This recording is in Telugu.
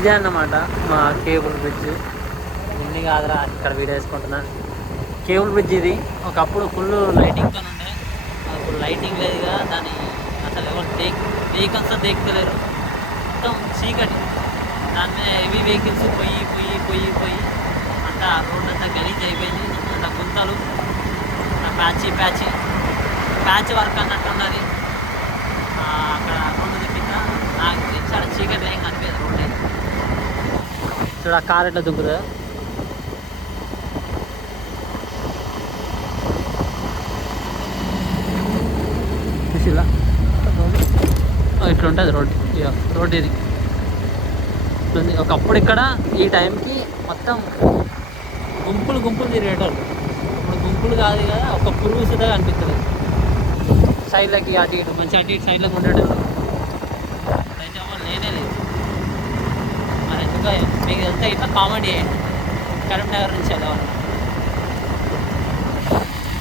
ఇదే అన్నమాట మా కేబుల్ బ్రిడ్జ్. ఇన్ని కాదురా ఇక్కడ వీడియో వేసుకుంటున్నా. కేబుల్ బ్రిడ్జ్ ఇది. ఒకప్పుడు ఫుల్ లైటింగ్తో ఉండే, ఇప్పుడు లైటింగ్ లేదు కదా, దాని అసలు ఎవరు వెహికల్స్ దేకుతలేరు, మొత్తం చీకటి. దాని మీద హెవీ వెహికల్స్ పోయి అంతా రోడ్ అంతా గలీజ్ అయిపోయింది. అంత గుంతలు, ప్యాచ్ వర్క్ అన్నట్టున్నది. అక్కడ రోడ్డు కింద నాకు తెలిసి అక్కడ చీకటి ఏం కనిపించదు రోడ్డు. చూడ కార్ ఎట్లా దుంకుతుందా. చూసిలా ఇట్లుంటుంది రోడ్. రోడ్ ఇది ఇట్లుంది. ఒకప్పుడు ఇక్కడ ఈ టైంకి మొత్తం గుంపులు తిరిగేటోళ్ళు. ఇప్పుడు గుంపులు కాదు కదా, ఒక పురుగు సుధా అనిపిస్తుంది. సైడ్లకి అటు ఇటు మంచి అటు ఇటు సైడ్లకు ఉండేటోళ్ళు. ఇప్పుడైతే ఎవరు లేనే లేదు. మరి ఎందుకో మీకు వెళ్తే ఇట్లా కామెడీ చేయండి. కరీంనగర్ నుంచి వెళ్ళేవాళ్ళు.